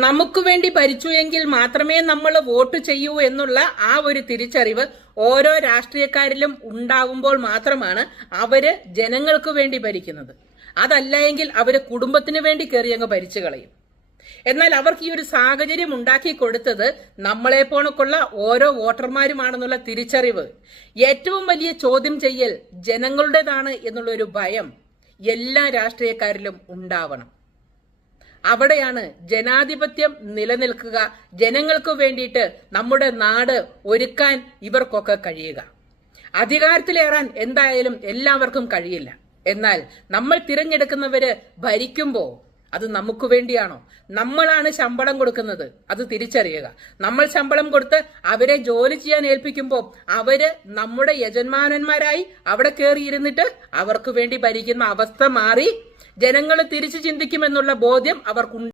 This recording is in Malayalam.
നമുക്ക് വേണ്ടി ഭരിച്ചു എങ്കിൽ മാത്രമേ നമ്മൾ വോട്ട് ചെയ്യൂ എന്നുള്ള ആ ഒരു തിരിച്ചറിവ് ഓരോ രാഷ്ട്രീയക്കാരിലും ഉണ്ടാവുമ്പോൾ മാത്രമാണ് അവര് ജനങ്ങൾക്ക് വേണ്ടി ഭരിക്കുന്നത്. അതല്ല എങ്കിൽ അവര് കുടുംബത്തിന് വേണ്ടി കയറി അങ്ങ് ഭരിച്ചു കളയും. എന്നാൽ അവർക്ക് ഈ ഒരു സാഹചര്യം ഉണ്ടാക്കി കൊടുത്തത് നമ്മളെ പോണക്കുള്ള ഓരോ വോട്ടർമാരുമാണെന്നുള്ള തിരിച്ചറിവ്, ഏറ്റവും വലിയ ചോദ്യം ചെയ്യൽ ജനങ്ങളുടേതാണ് എന്നുള്ള ഒരു ഭയം എല്ലാ രാഷ്ട്രീയക്കാരിലും ഉണ്ടാവണം. അവിടെയാണ് ജനാധിപത്യം നിലനിൽക്കുക, ജനങ്ങൾക്ക് വേണ്ടിയിട്ട് നമ്മുടെ നാട് ഒരുക്കാൻ ഇവർക്കൊക്കെ കഴിയുക. അധികാരത്തിലേറാൻ എന്തായാലും എല്ലാവർക്കും കഴിയില്ല. എന്നാൽ നമ്മൾ തിരഞ്ഞെടുക്കുന്നവര് ഭരിക്കുമ്പോൾ അത് നമുക്ക് വേണ്ടിയാണോ? നമ്മളാണ് ശമ്പളം കൊടുക്കുന്നത്, അത് തിരിച്ചറിയുക. നമ്മൾ ശമ്പളം കൊടുത്ത് അവരെ ജോലി ചെയ്യാൻ ഏൽപ്പിക്കുമ്പോൾ അവര് നമ്മുടെ യജമാനന്മാരായി അവിടെ കയറിയിരുന്നിട്ട് അവർക്ക് വേണ്ടി ഭരിക്കുന്ന അവസ്ഥ മാറി ജനങ്ങൾ തിരിച്ചു ചിന്തിക്കുമെന്നുള്ള ബോധ്യം അവർക്കുണ്ട്.